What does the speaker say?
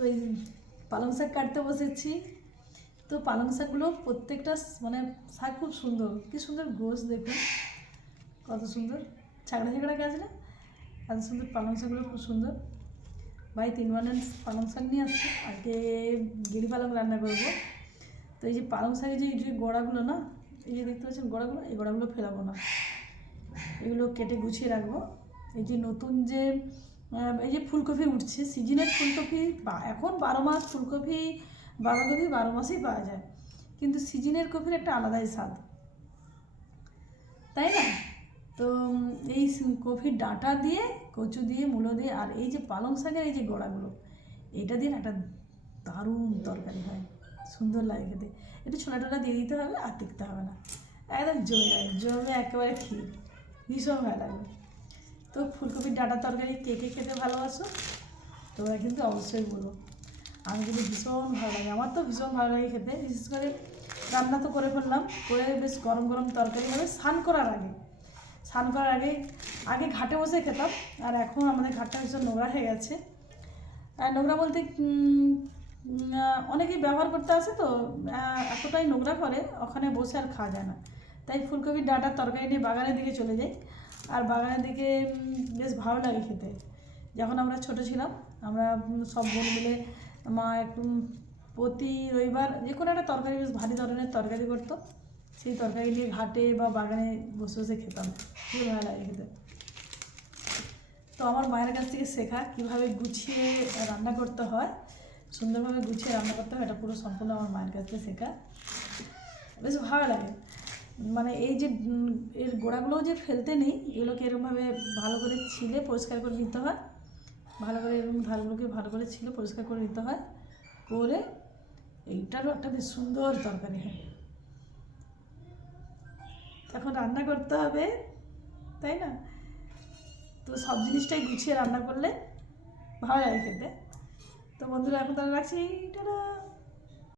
তো এই পালং শাক কাটতে বসেছি। তো পালং শাকগুলো প্রত্যেকটা মানে শাক খুব সুন্দর, কি সুন্দর গোছ দেখুন, কত সুন্দর ছাগড়া ছাগড়া গাছ না, এত সুন্দর পালং শাকগুলো, খুব সুন্দর। ভাই 3 বান্ডেল পালং শাক নিয়ে আসছে, আজকে গিরি পালং রান্না করবো। তো এই যে পালং শাকের যে গোড়াগুলো না, এই যে দেখতে পাচ্ছেন গোড়াগুলো, এই গোড়াগুলো ফেলাবো না, এগুলো কেটে গুছিয়ে রাখবো। এই যে নতুন যে এই যে ফুলকপি উঠছে, সিজনের ফুলকপি, এখন 12 মাস ফুলকপি, বাঁধাকপি 12 মাসেই পাওয়া যায়, কিন্তু সিজনের কপির একটা আলাদাই স্বাদ, তাই না? তো এই কপির ডাঁটা দিয়ে, কচু দিয়ে, মূলো দিয়ে, আর এই যে পালং শাকের এই যে গোড়াগুলো, এটা দিয়ে একটা দারুণ তরকারি হয়, সুন্দর লাগে খেতে। একটু ছোলা টোলা দিয়ে দিতে হবে, আর দেখতে হবে না, একদম জমে যাবে, জমে একেবারে ক্ষীর, ভীষণ ভালো লাগবে। তো ফুলকপির ডাঁটা তরকারি কে কে খেতে ভালোবাসো তোমরা কিন্তু অবশ্যই বলো। আমি কিন্তু ভীষণ ভালো লাগে, আমার তো ভীষণ ভালো লাগে খেতে। বিশেষ করে রান্না তো করে ফেললাম, করে বেশ গরম গরম তরকারি হবে স্নান করার আগে। স্নান করার আগে আগে ঘাটে বসে খেতাম, আর এখন আমাদের ঘাটটা ভীষণ নোংরা হয়ে গেছে। আর নোংরা বলতে অনেকেই ব্যবহার করতে আসে, তো এতটাই নোংরা করে ওখানে বসে আর খাওয়া যায় না। তাই ফুলকপির ডাঁটার তরকারি নিয়ে বাগানের দিকে চলে যাই, আর বাগানের দিকে বেশ ভালো লাগে খেতে। যখন আমরা ছোটো ছিলাম, আমরা সব বোন মিলে, মা একটু প্রতি রবিবার যে কোনো একটা তরকারি, বেশ ভারী ধরনের তরকারি করতো, সেই তরকারি নিয়ে ঘাটে বা বাগানে বসে বসে খেতাম, খুব ভালো লাগে খেতে। তো আমার মায়ের কাছ থেকে শেখা কীভাবে গুছিয়ে রান্না করতে হয়, সুন্দরভাবে গুছিয়ে রান্না করতে হয়, এটা পুরো সম্পূর্ণ আমার মায়ের কাছ থেকে শেখা, বেশ ভালো লাগে। মানে এই যে এর গোড়াগুলোও যে ফেলতে নেই, এগুলোকে এরকমভাবে ভালো করে ছিলে পরিষ্কার করে নিতে হয়, ভালো করে এরকম ধারগুলোকে ভালো করে ছিলে পরিষ্কার করে নিতে হয়, করে এইটারও একটা বেশ সুন্দর তরকারি হয়। তখন রান্না করতে হবে, তাই না? তো সব জিনিসটাই গুছিয়ে রান্না করলে ভালো লাগে খেতে। তো বন্ধুরা, এখন তাহলে রাখছি, টাটা।